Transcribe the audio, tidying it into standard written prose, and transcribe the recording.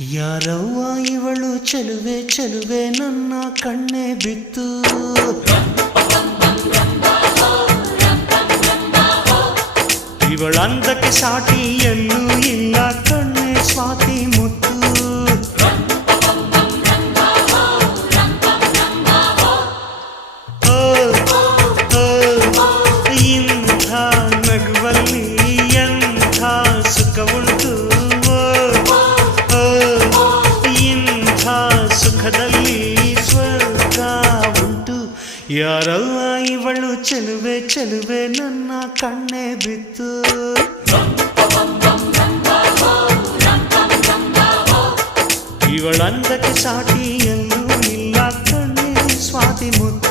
ಯಾರವ್ವ ಇವಳು ಚೆಲುವೆ ಚೆಲುವೆ ನನ್ನ ಕಣ್ಣೆ ಬಿತ್ತು. ಇವಳಂದಕ್ಕೆ ಸಾಟಿ ಎಲ್ಲೂ ಇಲ್ಲ ಕಣ್ಣೆ ಸ್ವಾತಿ ಮುತ್ತು. ಇಂಥ ನಗುವಲ್ಲಿ ಎಂಥ ಸುಖ ಉಂಟು, ಇಂಥ ಸುಖದಲ್ಲಿ ಸ್ವರ್ಗ ಉಂಟು. ಯಾರವ್ವ ಇವಳು ಚೆಲುವೆ ಚೆಲುವೆ ನನ್ನ ಕಣ್ಣೆ ಬಿತ್ತು. ಇವಳಂದಕ್ಕೆ ಸಾಟಿ ಎಲ್ಲೂ ಇಲ್ಲ ಕಣ್ಣೆ ಸ್ವಾತಿ ಮುತ್ತು.